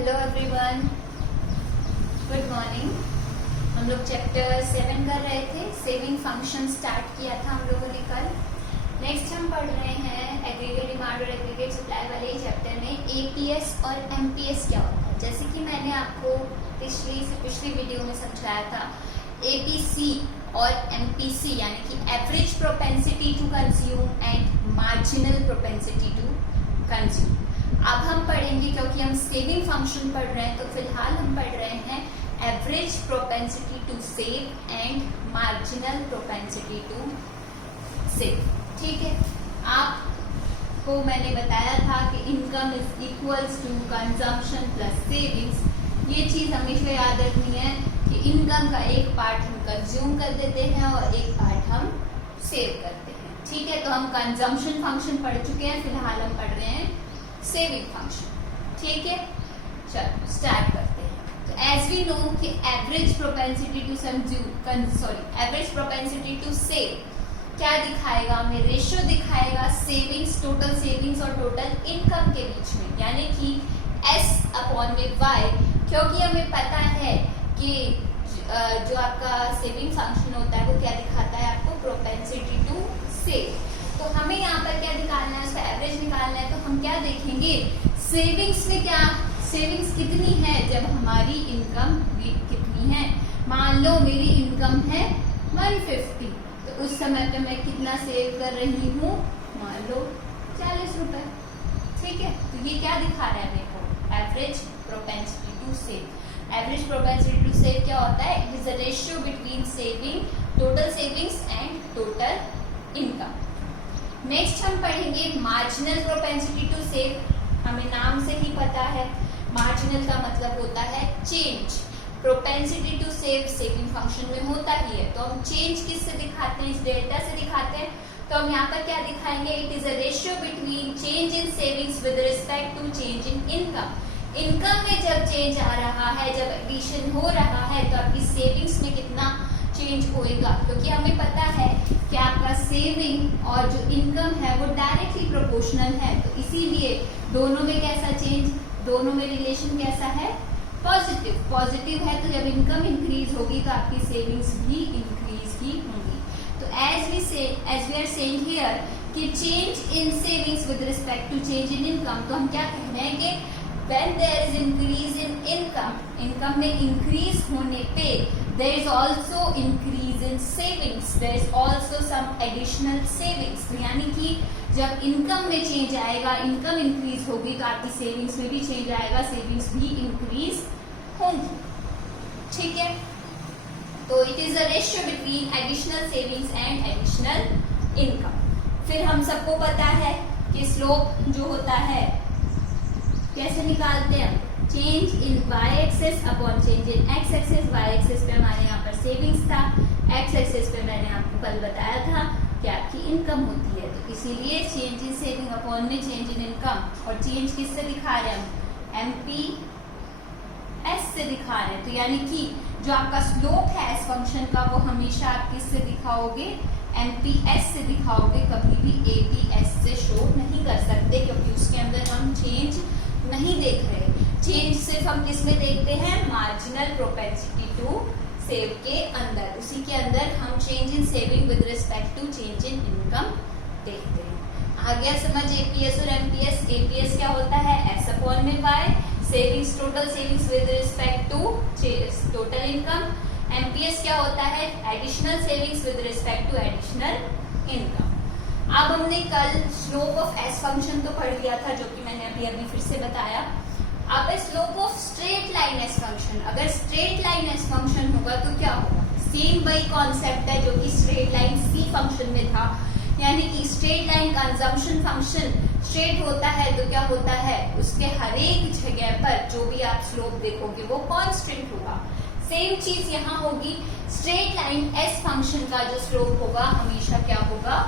Hello everyone, good morning. हम लोग chapter 7 कर रहे थे। सेविंग फंक्शन स्टार्ट किया था हम लोगों ने कल। नेक्स्ट हम पढ़ रहे हैं एग्रीगेट डिमांड और एग्रीगेट सप्लाई वाले चैप्टर में एपीएस और एमपीएस क्या होता है। जैसे कि मैंने आपको पिछली वीडियो में समझाया था, एपीसी और एमपीसी यानी कि average propensity to consume and marginal propensity to consume. अब हम पढ़ेंगे, क्योंकि हम सेविंग फंक्शन पढ़ रहे हैं, तो फिलहाल हम पढ़ रहे हैं average propensity to save and marginal propensity to save. ठीक है, आपको मैंने बताया था कि income is equals to consumption plus savings. ये चीज हमेशा याद रखनी है कि इनकम का एक पार्ट हम कंज्यूम कर देते हैं और एक पार्ट हम सेव करते हैं। ठीक है, तो हम कंजम्पशन फंक्शन पढ़ चुके हैं, फिलहाल हम पढ़ रहे हैं सेविंग फंक्शन। ठीक है, चलो स्टार्ट करते हैं। तो एज वी नो कि average propensity to average propensity to save क्या दिखाएगा हमें? रेशियो दिखाएगा सेविंग्स, टोटल सेविंग्स और टोटल इनकम के बीच में, यानी कि S अपॉन में Y। क्योंकि हमें पता है कि जो आपका सेविंग फंक्शन होता है वो क्या दिखाता है आपको? Propensity to save. तो हमें यहाँ पर क्या निकालना है? उसका एवरेज निकालना है। तो हम क्या देखेंगे? सेविंग्स में क्या, सेविंग्स कितनी है जब हमारी इनकम कितनी है। मान लो मेरी इनकम है 150, तो उस समय पे मैं कितना सेव कर रही हूँ? मान लो 40 रुपए। ठीक है, तो ये क्या दिखा रहा है मेरे को? Average propensity to save. Average propensity to save क्या होता है? It is a ratio between saving, total savings and total income. Next हम पढ़ेंगे मार्जिनल प्रोपेंसिटी टू सेव। हमें नाम से ही पता है, मार्जिनल का मतलब होता है change. Propensity to save saving function में होता ही है, तो हम चेंज किससे दिखाते हैं? इस डेल्टा से दिखाते हैं। तो हम यहाँ पर क्या दिखाएंगे? It is a ratio between change in savings with respect to change in income. Income में जब चेंज आ रहा है, जब एडिशन हो रहा है, तो आपकी सेविंग्स में कितना चेंज होएगा? क्योंकि हमें पता है कि आपका सेविंग और जो इनकम है वो डायरेक्टली प्रोपोर्शनल है, तो इसीलिए दोनों में कैसा चेंज, दोनों में रिलेशन कैसा है? पॉजिटिव। पॉजिटिव है, तो जब इनकम इंक्रीज होगी तो आपकी सेविंग्स भी इंक्रीज ही होंगी। तो as we are saying here कि change in savings with respect to change in income, तो हम क्या कह रहे हैं कि when there is increase in income, income में इंक्रीज होने पे there is also increase in savings, there is also some additional savings। तो यानी कि जब इनकम में चेंज आएगा, इनकम इंक्रीज होगी तो आपकी सेविंग्स में भी चेंज आएगा, सेविंग्स भी इंक्रीज होंगी। ठीक है, तो it is a ratio between additional savings and additional income. फिर हम सबको पता है कि स्लोप जो होता है कैसे निकालते हैं? Change in y axis upon change in x axis. y axis पे हमारे यहाँ पर सेविंग्स था, x एक्सेस पे मैंने आपको कल बताया था कि आपकी इनकम होती है, तो इसीलिए चेंज इन सेविंग अपॉन में चेंज इन इनकम। और चेंज किससे दिखा रहे हैं हम? एमपीएस से दिखा रहे हैं। तो यानी कि जो आपका स्लोप है एस फंक्शन का, वो हमेशा आप किससे दिखाओगे? एमपीएस से दिखाओगे। कभी भी एपीएस से शो नहीं कर सकते, क्योंकि उसके अंदर हम चेंज नहीं देख रहे। चेंज सिर्फ हम किस में देखते हैं? मार्जिनल प्रोपेंसिटी टू सेव के अंदर। उसी के अंदर हम change in saving with respect to change in income देखते हैं। आ गया समझ एपीएस और एमपीएस? एपीएस क्या होता है? एस अपॉन में Y, savings, total savings with respect to total income. MPS क्या होता है? Additional savings with respect to additional income. अब हमने कल स्लोप ऑफ एस फंक्शन तो पढ़ लिया था, जो कि मैंने अभी फिर से बताया। अब slope of straight line S function. अगर स्ट्रेट लाइन एस फंक्शन होगा तो क्या होगा? सेम वही कॉन्सेप्ट है जो कि स्ट्रेट लाइन सी फंक्शन में था, यानी कि straight line consumption function straight होता है तो क्या होता है? उसके हर एक जगह पर जो भी आप स्लोप देखोगे वो कांस्टेंट होगा। सेम चीज यहाँ होगी। स्ट्रेट लाइन एस फंक्शन का जो स्लोप होगा हमेशा क्या होगा?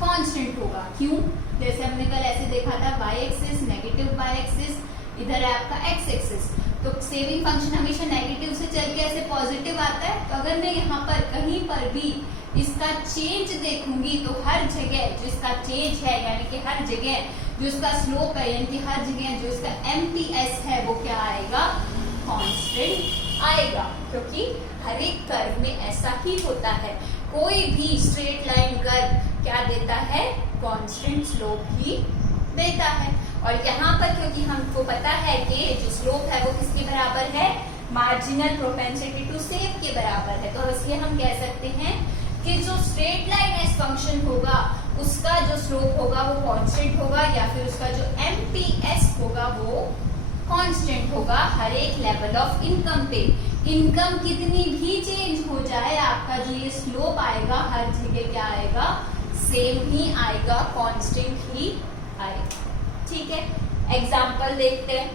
कांस्टेंट होगा। क्यों? जैसे हमने कल ऐसे देखा था, y axis, negative y axis, इधर है आपका x एक्सिस। तो सेविंग फंक्शन हमेशा नेगेटिव से चल के ऐसे पॉजिटिव आता है। तो अगर मैं यहाँ पर कहीं पर भी इसका चेंज देखूंगी तो हर जगह जो इसका चेंज है, यानी कि हर जगह जो इसका स्लोप है, यानी कि हर जगह जो इसका एमपीएस है वो क्या आएगा? कांस्टेंट आएगा, क्योंकि हर एक कर्व में ऐसा ही होता है, कोई भी स्ट्रेट लाइन कर्व क्या देता है, कांस्टेंट स्लोप ही देता है। और यहाँ पर क्योंकि हमको पता है कि जो स्लोप है वो किसके बराबर है, मार्जिनल प्रोपेंसिटी टू सेव के बराबर है, तो इसलिए हम कह सकते हैं कि जो स्ट्रेट लाइन एस फंक्शन होगा उसका जो स्लोप होगा वो कांस्टेंट होगा, या फिर उसका जो एमपीएस होगा वो कांस्टेंट होगा हर एक लेवल ऑफ इनकम पे। इनकम कितनी भी चेंज हो जाए, आपका जो ये स्लोप आएगा हर जगह क्या आएगा, सेम ही आएगा, कांस्टेंट ही आएगा। ठीक है, एग्जांपल देखते हैं।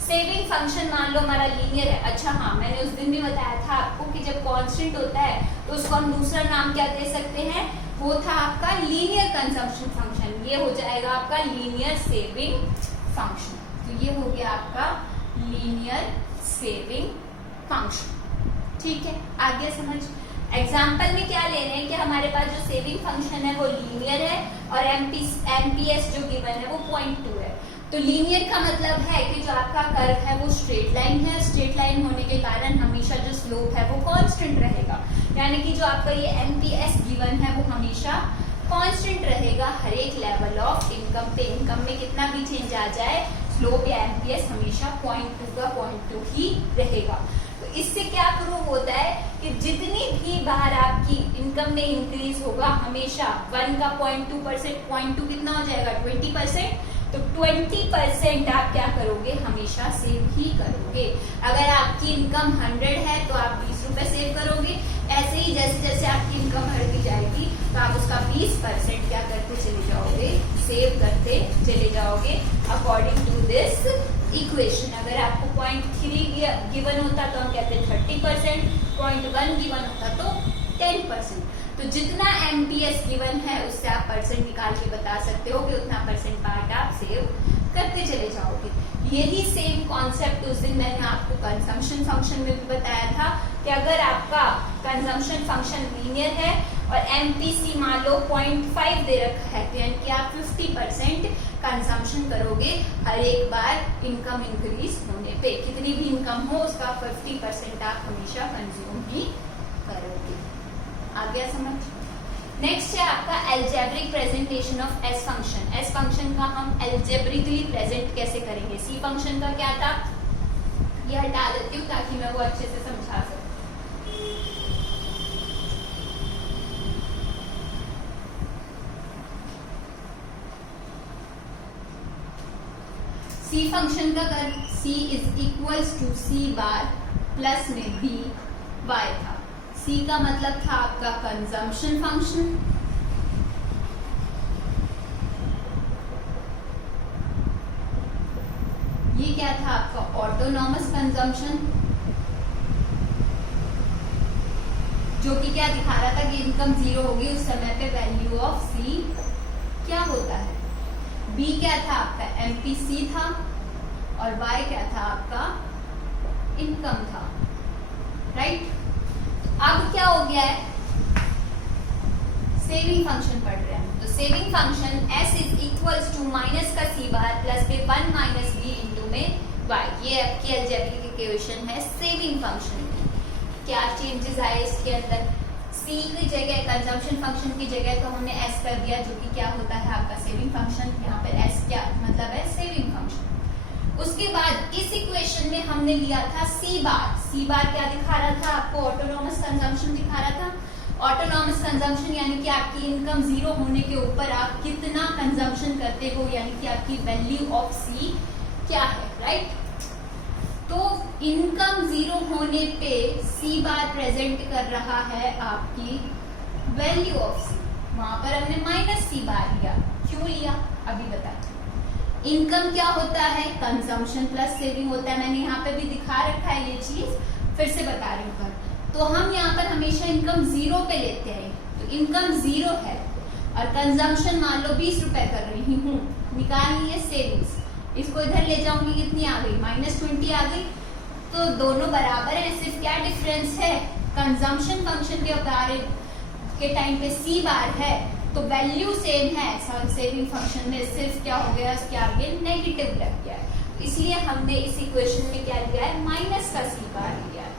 सेविंग फंक्शन मान लो हमारा लीनियर है। अच्छा हाँ, मैंने उस दिन भी बताया था आपको कि जब कांस्टेंट होता है तो उसको हम दूसरा नाम क्या दे सकते हैं, वो था आपका लीनियर कंजम्पशन फंक्शन, ये हो जाएगा आपका लीनियर सेविंग फंक्शन। तो ये हो गया आपका लीनियर सेविंग फंक्शन। ठीक है, आगे समझ। एग्जाम्पल में क्या ले रहे हैं कि हमारे पास जो सेविंग फंक्शन है वो लीनियर है और एमपीएस जो गिवन है वो 0.2 है। तो लीनियर का मतलब है कि जो आपका कर्व है वो स्ट्रेट लाइन है, स्ट्रेट लाइन होने के कारण हमेशा जो स्लोप है वो कांस्टेंट रहेगा, यानी कि जो आपका ये एमपीएस गिवन है वो हमेशा कांस्टेंट रहेगा हर एक लेवल ऑफ इनकम पे। इनकम में कितना भी चेंज आ जाए, स्लोप या एमपीएस हमेशा 0.2 का 0.2 ही रहेगा। तो इससे क्या प्रूव होता है कि जितनी भी बार आपकी इनकम में इंक्रीज होगा हमेशा 1 का 0.2%, 0.2 कितना हो जाएगा 20%, तो 20% आप क्या करोगे, हमेशा सेव ही करोगे। अगर आपकी इनकम 100 है तो आप 20 रुपए सेव करोगे, ऐसे ही जैसे जैसे आपकी इनकम बढ़ती जाएगी तो आप उसका 20% क्या करते चले जाओगे, सेव करते चले जाओगे अकॉर्डिंग टू दिस इक्वेशन। अगर आपको 0.3 गिवन होता तो हम कहते 30%, 0.1 गिवन होता तो 10%। तो जितना एमपीएस गिवन है उससे आप परसेंट निकाल के बता सकते हो कि उतना परसेंट पार्ट आप सेव करते चले जाओगे। यही सेम कॉन्सेप्ट उस दिन मैंने आपको कंजम्पशन फंक्शन में भी बताया था कि अगर आपका कंजम्पशन फंक्शन लीनियर है और एमपीसी मान लो 0.5 दे रखा है, तो यानी कि आप 50% कंजम्पशन करोगे हर एक बार इनकम इंक्रीज होने पे। कितनी भी इनकम हो उसका 50% आप हमेशा कंज्यूम ही करोगे। आ गया समझ। नेक्स्ट है आपका algebraic presentation of S function. S function का हम एल्जेब्रिकली प्रेजेंट कैसे करेंगे। सी फंक्शन का क्या था, ये हटा देती हूँ ताकि मैं वो अच्छे से समझा सकूं। सी फंक्शन का कर C is equals to C bar plus में बी वाई था। सी का मतलब था आपका कंजम्पशन फंक्शन, ये क्या था आपका ऑटोनॉमस कंजम्पशन, जो कि क्या दिखा रहा था कि इनकम 0 होगी उस समय पे वैल्यू ऑफ सी क्या होता है। बी क्या था आपका एमपीसी था और वाई क्या था आपका इनकम था, राइट। अब क्या हो गया है, सेविंग फंक्शन पढ़ रहे हैं, तो saving function s is equals to minus का सी बार प्लस में 1 माइनस बी इंटू में y। ये आपकी अलजेब्रिक इक्वेशन है सेविंग फंक्शन की। क्या चेंजेस आए इसके अंदर, c की जगह कंजम्पशन फंक्शन की जगह तो हमने s कर दिया, जो कि क्या होता है आपका सेविंग फंक्शन। यहाँ पर s क्या मतलब है, सेविंग फंक्शन। उसके बाद इस इक्वेशन में हमने लिया था सी बार। सी बार क्या दिखा रहा था आपको, ऑटोनॉमस कंजम्पशन दिखा रहा था। ऑटोनॉमस कंजम्पशन यानी कि आपकी इनकम 0 होने के ऊपर आप कितना कंजम्पशन करते हो, यानी कि आपकी वैल्यू ऑफ सी क्या है, राइट। तो इनकम 0 होने पे सी बार प्रेजेंट कर रहा है आपकी वैल्यू ऑफ सी। वहां पर हमने माइनस सी बार लिया, क्यों लिया अभी बताते। इनकम क्या होता है, कंजम्पशन प्लस सेविंग होता है। मैंने यहाँ पे भी दिखा रखा है ये चीज, फिर से बता रही हूँ। तो हम यहाँ पर हमेशा इनकम 0 पे लेते हैं, तो इनकम 0 है और कंजम्पशन मान लो 20 रुपए कर रही हूँ, निकालनी है सेविंग्स। इसको इधर ले जाऊंगी, कितनी आ गई, -20 आ गई। तो दोनों बराबर है, सिर्फ क्या डिफरेंस है, कंजम्पशन फंक्शन के टाइम पे सी बार है तो वैल्यू सेम है। सेविंग फंक्शन में सिर्फ क्या हो गया, इसके आगे नेगेटिव लग गया है। इसलिए हमने इस इक्वेशन में क्या लिया है, माइनस का सी बार लिया है।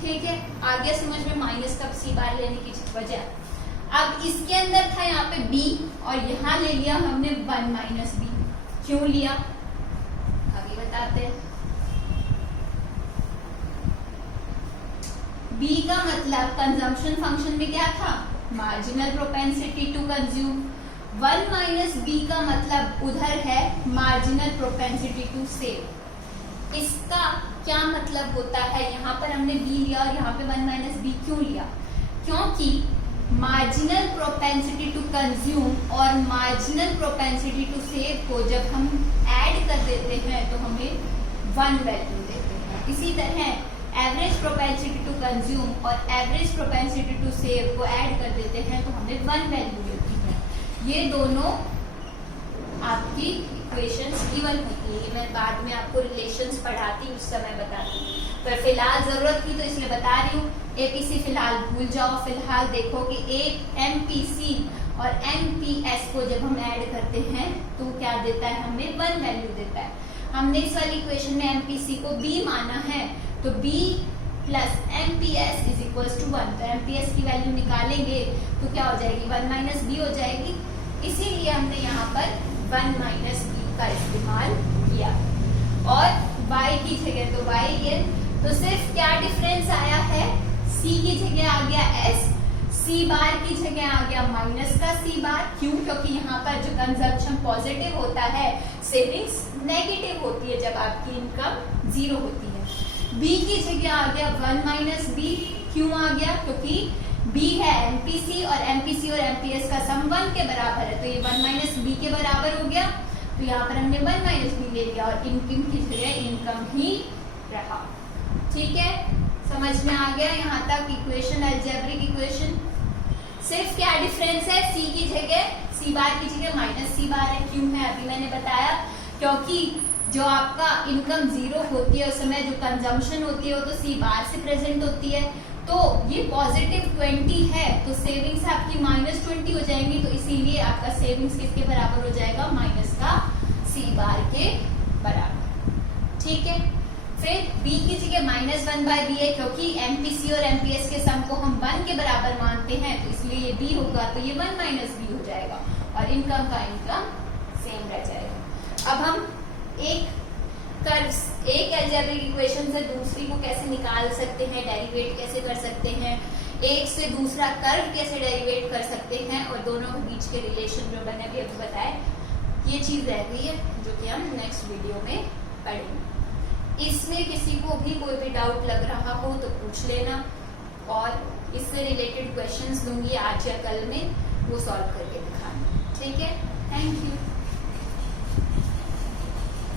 ठीक है, आगे समझ में माइनस का सी बार लेने की वजह। अब इसके अंदर था यहाँ पे b और यहाँ ले लिया हमने 1 माइनस बी। क्यों लिया अभी बताते हैं। b का मतलब कंजम्पशन फंक्शन में क्या था, marginal propensity to consume. 1 minus B का मतलब उधर है मार्जिनल प्रोपेंसिटी टू सेव। इसका क्या मतलब होता है, यहाँ पर हमने b लिया और यहाँ पे 1 माइनस बी क्यों लिया, क्योंकि मार्जिनल प्रोपेंसिटी टू कंज्यूम और मार्जिनल प्रोपेंसिटी टू सेव को जब हम ऐड कर देते हैं तो हमें 1 वैल्यू देते हैं। इसी तरह एवरेज प्रोपेंसिटी टू कंज्यूम और एवरेज प्रोपेंसिटी टू सेव को ऐड कर देते हैं तो हमें 1 वैल्यू देती है। ये दोनों आपकी इक्वेशंस गिवन होती है। मैं बाद में आपको रिलेशंस पढ़ाती उस समय बताती हूँ, पर फिलहाल जरूरत थी तो इसलिए बता रही हूँ। एपीसी फिलहाल भूल जाओ, फिलहाल देखो कि एक एमपीसी और एमपीएस को जब हम ऐड करते हैं तो क्या देता है, हमें 1 वैल्यू देता है। हमने इस वाली इक्वेशन में एमपीसी को b माना है तो b plus MPS is equal to 1। तो एमपीएस की वैल्यू निकालेंगे तो क्या हो जाएगी, 1 माइनस बी हो जाएगी। इसीलिए हमने यहाँ पर 1 माइनस बी का इस्तेमाल किया और y की जगह तो y है। तो सिर्फ क्या डिफरेंस आया है, c की जगह आ गया s, c बार की जगह आ गया माइनस का c बार। क्यों, क्योंकि यहाँ पर जो कंजम्पशन पॉजिटिव होता है, सेविंग्स नेगेटिव होती है जब आपकी इनकम 0 होती है। b की जगह आ गया 1 माइनस बी। क्यों आ गया, क्योंकि b है एमपीसी और एमपीसी और एमपीएस का सम 1 के बराबर है, तो ये 1 माइनस बी के बराबर हो गया। तो यहाँ पर हमने 1 माइनस बी ले लिया और इनकम की जगह इनकम ही रहा। ठीक है, समझ में आ गया यहाँ तक इक्वेशन, अलजेब्रिक इक्वेशन। सिर्फ क्या डिफरेंस है, c की जगह c बार की जगह माइनस c बार है। क्यों है अभी मैंने बताया, क्योंकि जो आपका इनकम 0 होती है उस समय जो कंजम्पशन होती है वो तो c बार से प्रेजेंट होती है। तो ये पॉजिटिव 20 है तो सेविंग्स आपकी माइनस 20 हो जाएंगी, तो इसीलिए आपका सेविंग्स किसके बराबर हो जाएगा, माइनस का c बार के बराबर। ठीक है, फिर b की जगह माइनस 1 बाय बी है, क्योंकि एमपीसी और एमपीएस के सम को हम 1 के बराबर मानते हैं तो इसलिए ये b होगा, तो ये 1 माइनस बी हो जाएगा और इनकम का इनकम सेम रह जाएगा। अब हम एक अलजेब्रिक इक्वेशन से दूसरी को कैसे निकाल सकते हैं, डेरिवेट कैसे कर सकते हैं, एक से दूसरा कर्व कैसे डेरिवेट कर सकते हैं और दोनों के बीच के रिलेशन जो मैंने अभी बताए, ये चीज रह गई है जो कि हम नेक्स्ट वीडियो में पढ़ेंगे। इसमें किसी को भी कोई भी डाउट लग रहा हो तो पूछ लेना और इससे रिलेटेड क्वेश्चंस दूंगी आज या कल में, वो सॉल्व करके दिखाना। ठीक है, थैंक यू।